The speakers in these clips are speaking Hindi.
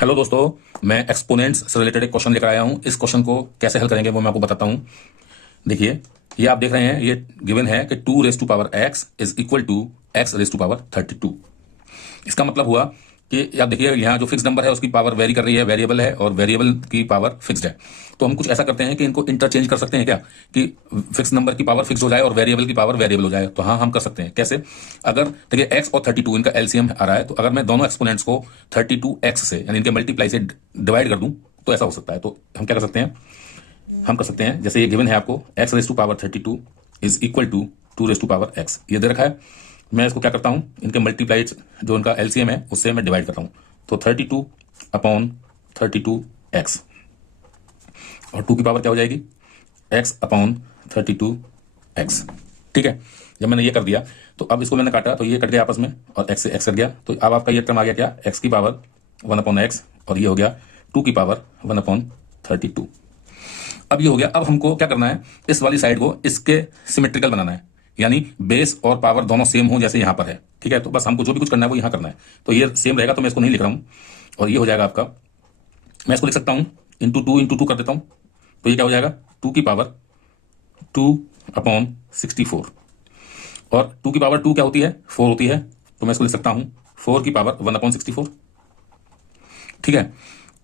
हेलो दोस्तों, मैं एक्सपोनेंट्स से रिलेटेड एक क्वेश्चन लेकर आया हूं। इस क्वेश्चन को कैसे हल करेंगे वो मैं आपको बताता हूं। देखिए, ये आप देख रहे हैं, ये गिवन है कि 2 raise to power x is equal to x raise to power 32। इसका मतलब हुआ कि आप देखिए, यहाँ जो फिक्स नंबर है उसकी पावर वेरी कर रही है, वेरिएबल है, और वेरिएबल की पावर फिक्स्ड है। तो हम कुछ ऐसा करते हैं कि इनको इंटरचेंज कर सकते हैं क्या, कि फिक्स नंबर की पावर फिक्स हो जाए और वेरिएबल की पावर वेरिएबल हो जाए। तो हाँ, हम कर सकते हैं। कैसे? अगर देखिए x और 32 इनका एलसीएम आ रहा है, तो अगर मैं दोनों एक्सपोनेंट्स को 32x से यानी इनके मल्टीप्लाई से डिवाइड कर दूं तो ऐसा हो सकता है। तो हम क्या कर सकते हैं, हम कर सकते हैं, जैसे ये गिवन है आपको x raise to power 32 is equal to 2 raise to power x, ये दे रखा है। मैं इसको क्या करता हूं, इनके मल्टीप्लाई जो इनका एलसीएम है उससे मैं डिवाइड करता हूं। तो 32 अपॉन 32x, और 2 की पावर क्या हो जाएगी, x अपॉन 32x। ठीक है, जब मैंने ये कर दिया तो अब इसको मैंने काटा तो ये कट गया आपस में, और x से x कट गया। तो अब आपका ये टर्म आ गया क्या, x की पावर 1 अपॉन x, और ये हो गया 2 की पावर 1 अपॉन 32। अब ये हो गया। अब हमको क्या करना है, इस वाली साइड को इसके सिमेट्रिकल बनाना है, यानी बेस और पावर दोनों सेम हो जैसे यहां पर है। ठीक है, तो बस हमको जो भी कुछ करना है वो यहां करना है। तो ये सेम रहेगा, तो मैं इसको नहीं लिख रहा हूं, और ये हो जाएगा आपका, मैं इसको लिख सकता हूं इंटू टू कर देता हूं। तो ये क्या हो जाएगा, 2 की पावर 2 अपॉन 64, और 2 की पावर 2 क्या होती है, 4 होती है। तो मैं इसको लिख सकता हूं 4 की पावर 1 अपॉन 64। ठीक है,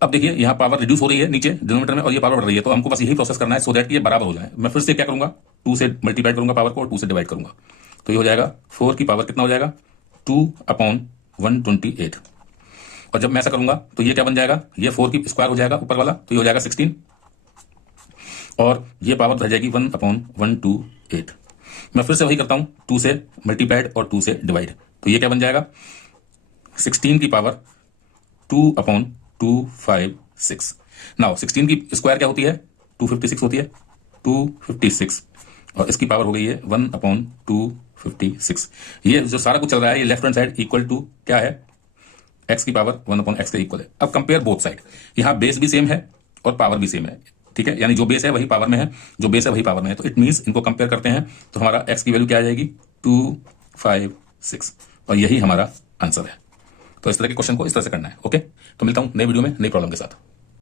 अब देखिए यहाँ पावर रिड्यूस हो रही है नीचे डिनोमिनेटर में, और ये पावर बढ़ रही है। तो हमको बस यही प्रोसेस करना है सो दैट ये बराबर हो जाए। मैं फिर से क्या करूंगा, 2 से मल्टीप्लाई करूंगा पावर को, और 2 से डिवाइड करूंगा। तो ये हो जाएगा 4 की पावर कितना हो जाएगा, 2 अपॉन 128। और जब मैं ऐसा करूंगा तो ये क्या बन जाएगा, ये 4 की स्क्वायर हो जाएगा ऊपर वाला, तो ये हो जाएगा 16, और ये पावर रह जाएगी 1 अपॉन 128। मैं फिर से वही करता हूं, 2 से मल्टीप्लाइड और 2 से डिवाइड। तो ये क्या बन जाएगा, 16 की पावर 2 अपॉन 256। नाउ 16 की स्क्वायर क्या होती है, 256 होती है, 256, और इसकी पावर हो गई है 1 अपॉन 256। ये जो सारा कुछ चल रहा है, ये left hand side equal to क्या है, x की पावर 1 अपॉन x के इक्वल है। अब कंपेयर बोथ साइड, यहाँ बेस भी सेम है और पावर भी सेम है। ठीक है, यानी जो बेस है वही पावर में है, जो बेस है वही पावर में है। तो इट मीन्स इनको कंपेयर करते हैं तो हमारा x की वैल्यू क्या आ जाएगी, 256, और यही हमारा आंसर है। तो इस तरह के क्वेश्चन को इस तरह से करना है। ओके, तो मिलता हूं नई वीडियो में नई प्रॉब्लम के साथ।